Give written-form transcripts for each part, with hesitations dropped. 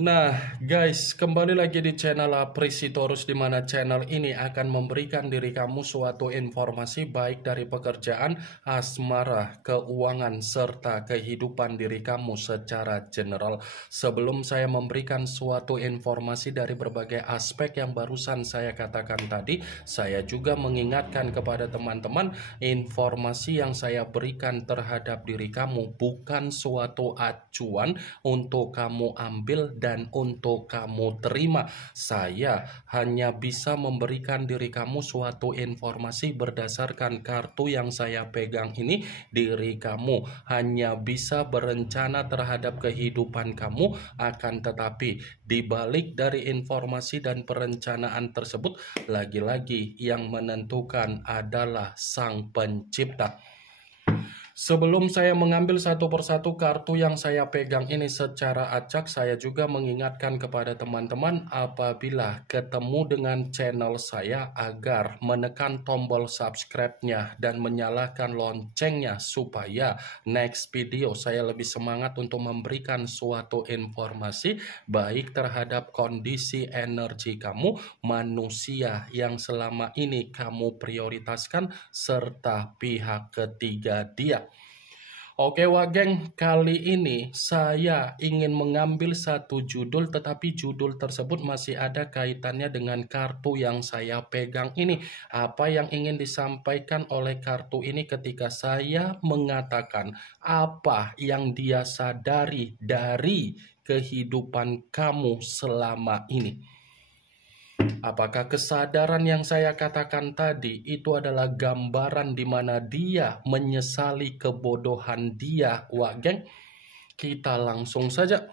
Nah guys, kembali lagi di channel Apresitorus, di mana channel ini akan memberikan diri kamu suatu informasi baik dari pekerjaan, asmara, keuangan, serta kehidupan diri kamu secara general. Sebelum saya memberikan suatu informasi dari berbagai aspek yang barusan saya katakan tadi, saya juga mengingatkan kepada teman-teman, informasi yang saya berikan terhadap diri kamu bukan suatu acuan untuk kamu ambil dan untuk kamu terima. Saya hanya bisa memberikan diri kamu suatu informasi berdasarkan kartu yang saya pegang ini. Diri kamu hanya bisa berencana terhadap kehidupan kamu, akan tetapi dibalik dari informasi dan perencanaan tersebut, lagi-lagi yang menentukan adalah Sang Pencipta. Sebelum saya mengambil satu persatu kartu yang saya pegang ini secara acak, saya juga mengingatkan kepada teman-teman apabila ketemu dengan channel saya agar menekan tombol subscribe-nya dan menyalakan loncengnya supaya next video saya lebih semangat untuk memberikan suatu informasi baik terhadap kondisi energi kamu, manusia yang selama ini kamu prioritaskan, serta pihak ketiga dia. Oke Wageng, kali ini saya ingin mengambil satu judul, tetapi judul tersebut masih ada kaitannya dengan kartu yang saya pegang ini. Apa yang ingin disampaikan oleh kartu ini ketika saya mengatakan apa yang dia sadari dari kehidupan kamu selama ini? Apakah kesadaran yang saya katakan tadi itu adalah gambaran di mana dia menyesali kebodohan dia, Wageng? Kita langsung saja.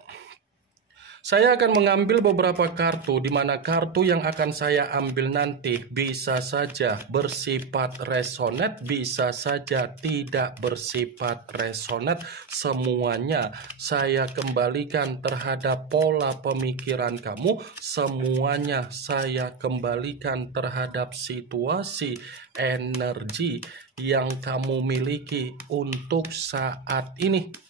Saya akan mengambil beberapa kartu, di mana kartu yang akan saya ambil nanti bisa saja bersifat resonate, bisa saja tidak bersifat resonate. Semuanya saya kembalikan terhadap pola pemikiran kamu, semuanya saya kembalikan terhadap situasi energi yang kamu miliki untuk saat ini.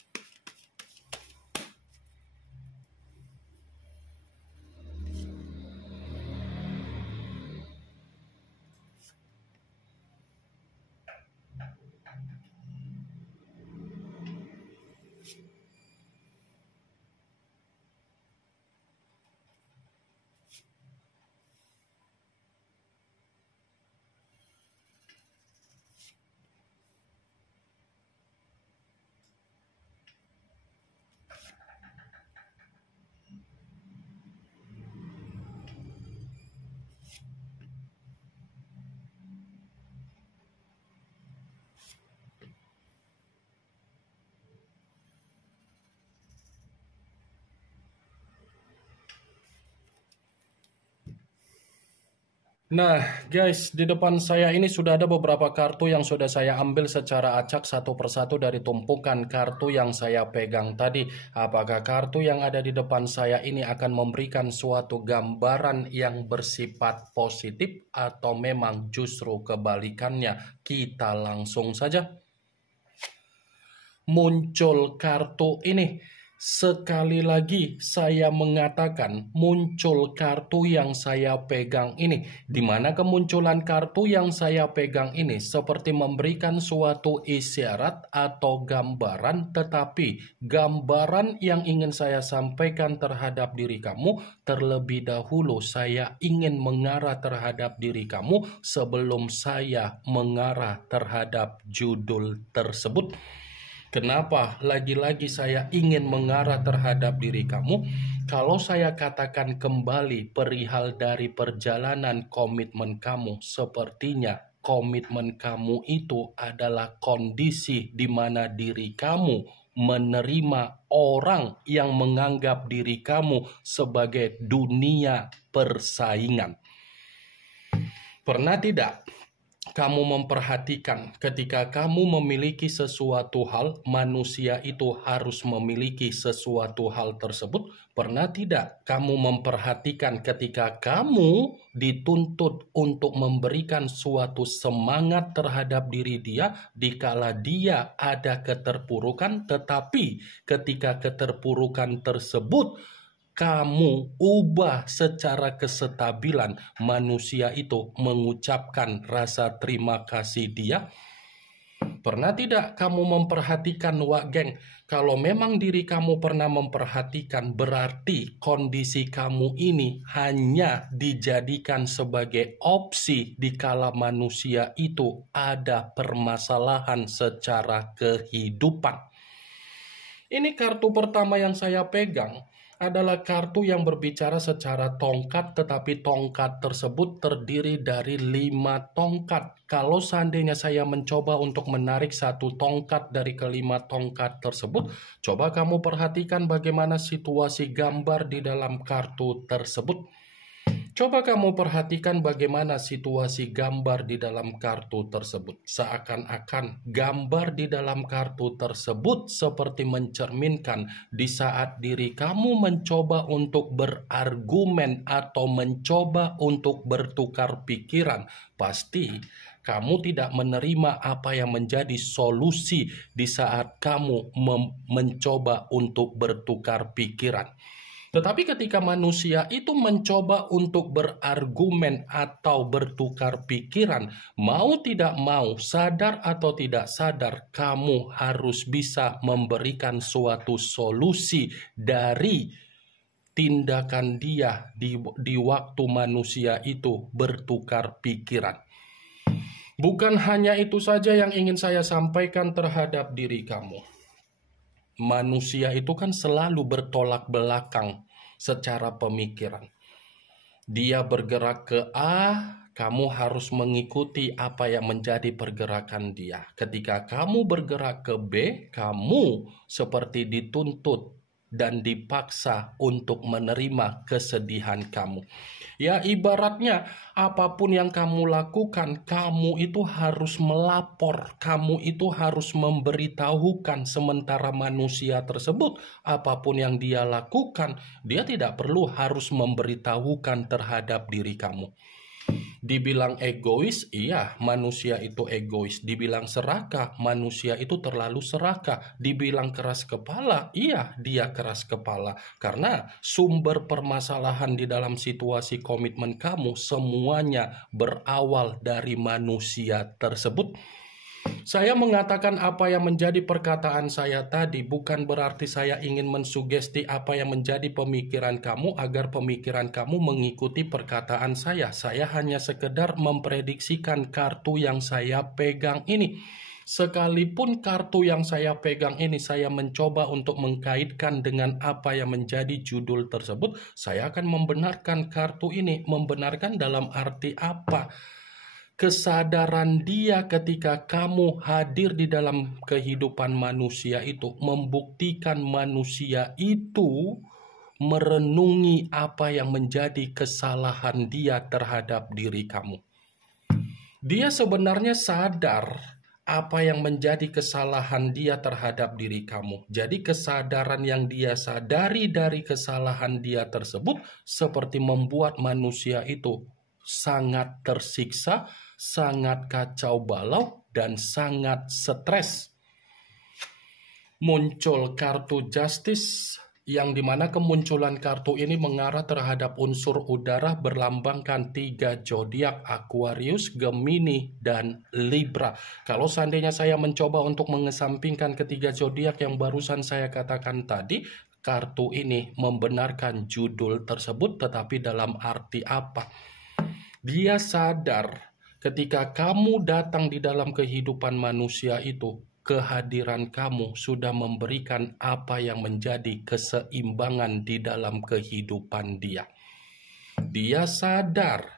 Nah guys, di depan saya ini sudah ada beberapa kartu yang sudah saya ambil secara acak satu persatu dari tumpukan kartu yang saya pegang tadi. Apakah kartu yang ada di depan saya ini akan memberikan suatu gambaran yang bersifat positif atau memang justru kebalikannya? Kita langsung saja. Muncul kartu ini. Sekali lagi saya mengatakan muncul kartu yang saya pegang ini. Di mana kemunculan kartu yang saya pegang ini seperti memberikan suatu isyarat atau gambaran, tetapi gambaran yang ingin saya sampaikan terhadap diri kamu, terlebih dahulu saya ingin mengarah terhadap diri kamu sebelum saya mengarah terhadap judul tersebut. Kenapa lagi-lagi saya ingin mengarah terhadap diri kamu? Kalau saya katakan kembali perihal dari perjalanan komitmen kamu, sepertinya komitmen kamu itu adalah kondisi di mana diri kamu menerima orang yang menganggap diri kamu sebagai dunia persaingan. Pernah tidak kamu memperhatikan ketika kamu memiliki sesuatu hal, manusia itu harus memiliki sesuatu hal tersebut? Pernah tidak kamu memperhatikan ketika kamu dituntut untuk memberikan suatu semangat terhadap diri dia, dikala dia ada keterpurukan, tetapi ketika keterpurukan tersebut kamu ubah secara kestabilan, manusia itu mengucapkan rasa terima kasih dia? Pernah tidak kamu memperhatikan, Wak Geng? Kalau memang diri kamu pernah memperhatikan, berarti kondisi kamu ini hanya dijadikan sebagai opsi dikala manusia itu ada permasalahan secara kehidupan. Ini kartu pertama yang saya pegang adalah kartu yang berbicara secara tongkat, tetapi tongkat tersebut terdiri dari 5 tongkat. Kalau seandainya saya mencoba untuk menarik satu tongkat dari kelima tongkat tersebut, coba kamu perhatikan bagaimana situasi gambar di dalam kartu tersebut. Coba kamu perhatikan bagaimana situasi gambar di dalam kartu tersebut. Seakan-akan gambar di dalam kartu tersebut seperti mencerminkan di saat diri kamu mencoba untuk berargumen atau mencoba untuk bertukar pikiran, pasti kamu tidak menerima apa yang menjadi solusi di saat kamu mencoba untuk bertukar pikiran. Tetapi ketika manusia itu mencoba untuk berargumen atau bertukar pikiran, mau tidak mau, sadar atau tidak sadar, kamu harus bisa memberikan suatu solusi dari tindakan dia di waktu manusia itu bertukar pikiran. Bukan hanya itu saja yang ingin saya sampaikan terhadap diri kamu. Manusia itu kan selalu bertolak belakang secara pemikiran. Dia bergerak ke A, kamu harus mengikuti apa yang menjadi pergerakan dia. Ketika kamu bergerak ke B, kamu seperti dituntut dan dipaksa untuk menerima kesedihan kamu. Ya, ibaratnya apapun yang kamu lakukan, kamu itu harus melapor, kamu itu harus memberitahukan, sementara manusia tersebut, apapun yang dia lakukan, dia tidak perlu harus memberitahukan terhadap diri kamu. Dibilang egois, iya, manusia itu egois. Dibilang serakah, manusia itu terlalu serakah. Dibilang keras kepala, iya, dia keras kepala. Karena sumber permasalahan di dalam situasi komitmen kamu semuanya berawal dari manusia tersebut. Saya mengatakan apa yang menjadi perkataan saya tadi bukan berarti saya ingin mensugesti apa yang menjadi pemikiran kamu agar pemikiran kamu mengikuti perkataan saya. Saya hanya sekedar memprediksikan kartu yang saya pegang ini. Sekalipun kartu yang saya pegang ini saya mencoba untuk mengkaitkan dengan apa yang menjadi judul tersebut, saya akan membenarkan kartu ini. Membenarkan dalam arti apa? Kesadaran dia ketika kamu hadir di dalam kehidupan manusia itu membuktikan manusia itu merenungi apa yang menjadi kesalahan dia terhadap diri kamu. Dia sebenarnya sadar apa yang menjadi kesalahan dia terhadap diri kamu. Jadi kesadaran yang dia sadari dari kesalahan dia tersebut seperti membuat manusia itu sangat tersiksa, sangat kacau balau, dan sangat stres. Muncul kartu Justice, yang dimana kemunculan kartu ini mengarah terhadap unsur udara berlambangkan 3 zodiak Aquarius, Gemini, dan Libra. Kalau seandainya saya mencoba untuk mengesampingkan ketiga zodiak yang barusan saya katakan tadi, kartu ini membenarkan judul tersebut, tetapi dalam arti apa? Dia sadar ketika kamu datang di dalam kehidupan manusia itu, kehadiran kamu sudah memberikan apa yang menjadi keseimbangan di dalam kehidupan dia. Dia sadar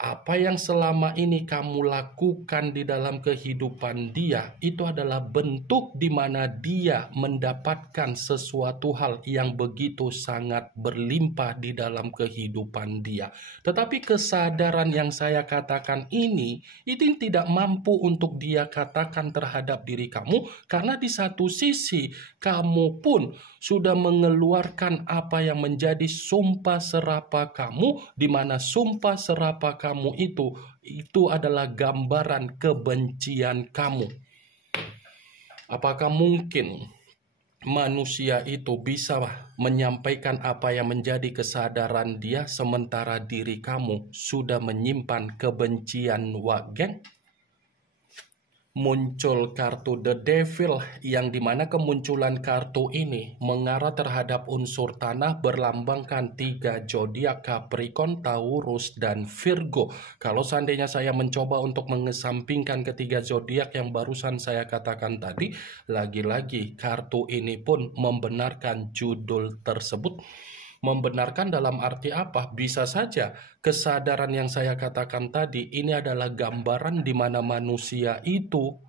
apa yang selama ini kamu lakukan di dalam kehidupan dia itu adalah bentuk di mana dia mendapatkan sesuatu hal yang begitu sangat berlimpah di dalam kehidupan dia. Tetapi kesadaran yang saya katakan ini itu tidak mampu untuk dia katakan terhadap diri kamu, karena di satu sisi kamu pun sudah mengeluarkan apa yang menjadi sumpah serapah kamu, di mana sumpah serapah kamu itu adalah gambaran kebencian kamu. Apakah mungkin manusia itu bisa menyampaikan apa yang menjadi kesadaran dia, sementara diri kamu sudah menyimpan kebencian, geng. Muncul kartu The Devil, yang dimana kemunculan kartu ini mengarah terhadap unsur tanah, berlambangkan 3 zodiak Capricorn, Taurus, dan Virgo. Kalau seandainya saya mencoba untuk mengesampingkan ketiga zodiak yang barusan saya katakan tadi, lagi-lagi kartu ini pun membenarkan judul tersebut. Membenarkan dalam arti apa? Bisa saja kesadaran yang saya katakan tadi ini adalah gambaran di mana manusia itu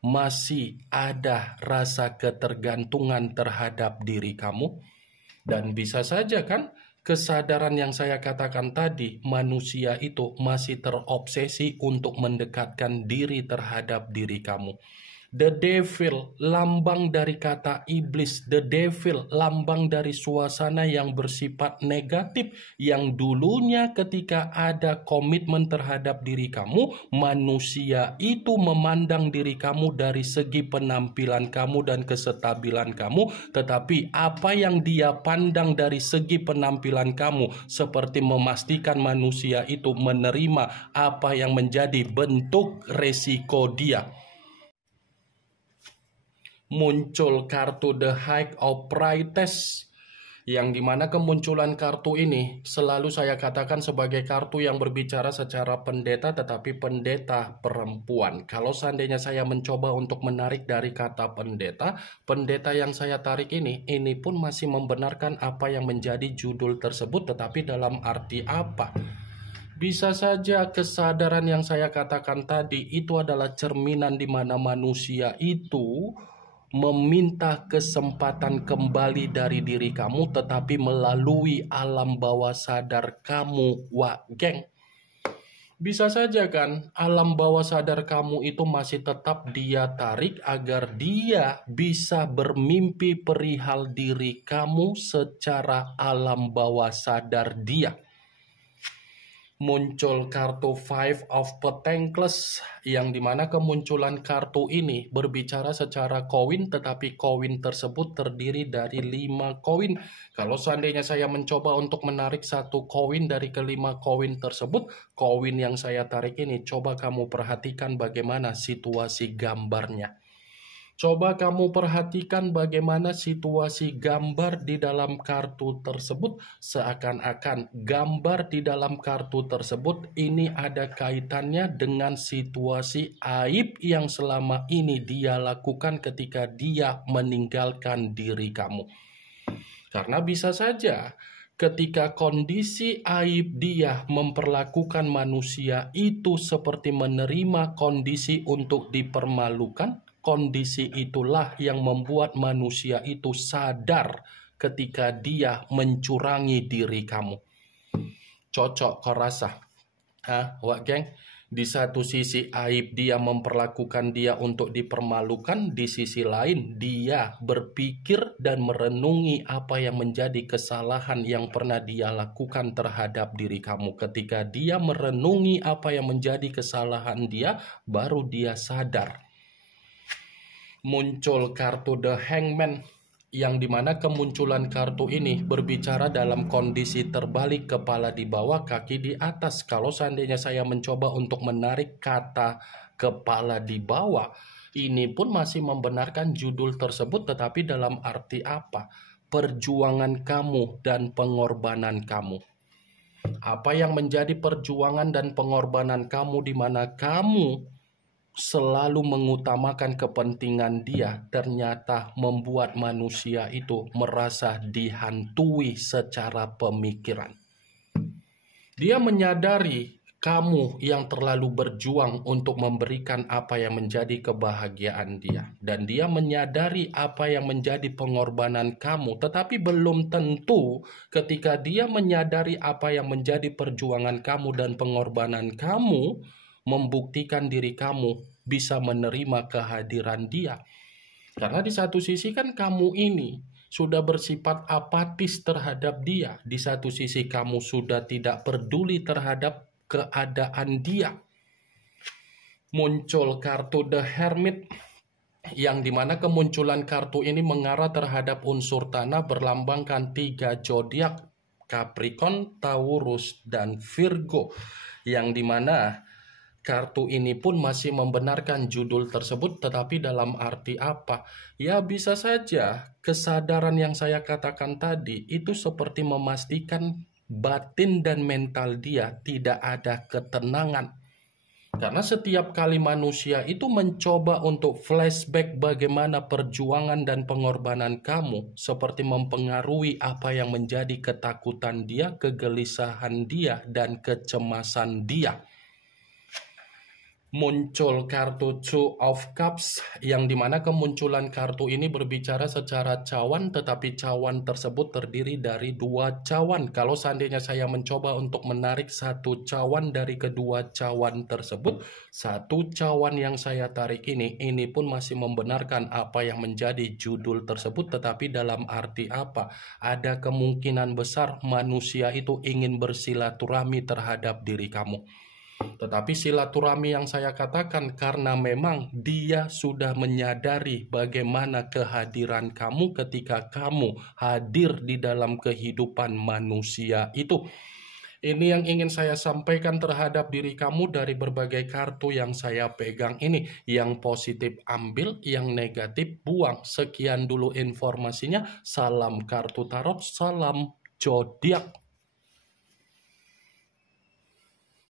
masih ada rasa ketergantungan terhadap diri kamu. Dan bisa saja kan kesadaran yang saya katakan tadi, manusia itu masih terobsesi untuk mendekatkan diri terhadap diri kamu. The Devil, lambang dari kata iblis. The Devil, lambang dari suasana yang bersifat negatif, yang dulunya ketika ada komitmen terhadap diri kamu, manusia itu memandang diri kamu dari segi penampilan kamu dan kesetabilan kamu, tetapi apa yang dia pandang dari segi penampilan kamu seperti memastikan manusia itu menerima apa yang menjadi bentuk resiko dia. Muncul kartu The High of Priestess, yang dimana kemunculan kartu ini selalu saya katakan sebagai kartu yang berbicara secara pendeta, tetapi pendeta perempuan. Kalau seandainya saya mencoba untuk menarik dari kata pendeta, pendeta yang saya tarik ini pun masih membenarkan apa yang menjadi judul tersebut, tetapi dalam arti apa? Bisa saja kesadaran yang saya katakan tadi itu adalah cerminan di mana manusia itu meminta kesempatan kembali dari diri kamu, tetapi melalui alam bawah sadar kamu, geng. Bisa saja kan alam bawah sadar kamu itu masih tetap dia tarik agar dia bisa bermimpi perihal diri kamu secara alam bawah sadar dia. Muncul kartu Five of Pentacles, yang dimana kemunculan kartu ini berbicara secara koin, tetapi koin tersebut terdiri dari 5 koin. Kalau seandainya saya mencoba untuk menarik satu koin dari kelima koin tersebut, koin yang saya tarik ini, coba kamu perhatikan bagaimana situasi gambarnya. Coba kamu perhatikan bagaimana situasi gambar di dalam kartu tersebut. Seakan-akan gambar di dalam kartu tersebut ini ada kaitannya dengan situasi aib yang selama ini dia lakukan ketika dia meninggalkan diri kamu. Karena bisa saja ketika kondisi aib dia memperlakukan manusia itu seperti menerima kondisi untuk dipermalukan, kondisi itulah yang membuat manusia itu sadar ketika dia mencurangi diri kamu. Cocok kau rasa? Geng? Di satu sisi aib dia memperlakukan dia untuk dipermalukan, di sisi lain dia berpikir dan merenungi apa yang menjadi kesalahan yang pernah dia lakukan terhadap diri kamu. Ketika dia merenungi apa yang menjadi kesalahan dia, baru dia sadar. Muncul kartu The Hangman, yang dimana kemunculan kartu ini berbicara dalam kondisi terbalik, kepala di bawah, kaki di atas. Kalau seandainya saya mencoba untuk menarik kata kepala di bawah, ini pun masih membenarkan judul tersebut, tetapi dalam arti apa? Perjuangan kamu dan pengorbanan kamu. Apa yang menjadi perjuangan dan pengorbanan kamu di mana kamu selalu mengutamakan kepentingan dia, ternyata membuat manusia itu merasa dihantui secara pemikiran. Dia menyadari kamu yang terlalu berjuang untuk memberikan apa yang menjadi kebahagiaan dia, dan dia menyadari apa yang menjadi pengorbanan kamu, tetapi belum tentu ketika dia menyadari apa yang menjadi perjuangan kamu dan pengorbanan kamu, membuktikan diri kamu bisa menerima kehadiran dia. Karena di satu sisi kan kamu ini sudah bersifat apatis terhadap dia. Di satu sisi kamu sudah tidak peduli terhadap keadaan dia. Muncul kartu The Hermit, yang dimana kemunculan kartu ini mengarah terhadap unsur tanah berlambangkan 3 zodiak, Capricorn, Taurus, dan Virgo, yang dimana kartu ini pun masih membenarkan judul tersebut, tetapi dalam arti apa? Ya bisa saja kesadaran yang saya katakan tadi itu seperti memastikan batin dan mental dia tidak ada ketenangan. Karena setiap kali manusia itu mencoba untuk flashback bagaimana perjuangan dan pengorbanan kamu, seperti mempengaruhi apa yang menjadi ketakutan dia, kegelisahan dia, dan kecemasan dia. Muncul kartu Two of Cups, yang dimana kemunculan kartu ini berbicara secara cawan, tetapi cawan tersebut terdiri dari 2 cawan. Kalau seandainya saya mencoba untuk menarik 1 cawan dari kedua cawan tersebut, 1 cawan yang saya tarik ini pun masih membenarkan apa yang menjadi judul tersebut, tetapi dalam arti apa? Ada kemungkinan besar manusia itu ingin bersilaturahmi terhadap diri kamu. Tetapi silaturahmi yang saya katakan karena memang dia sudah menyadari bagaimana kehadiran kamu ketika kamu hadir di dalam kehidupan manusia itu. Ini yang ingin saya sampaikan terhadap diri kamu dari berbagai kartu yang saya pegang ini. Yang positif ambil, yang negatif buang. Sekian dulu informasinya. Salam kartu tarot, salam zodiak.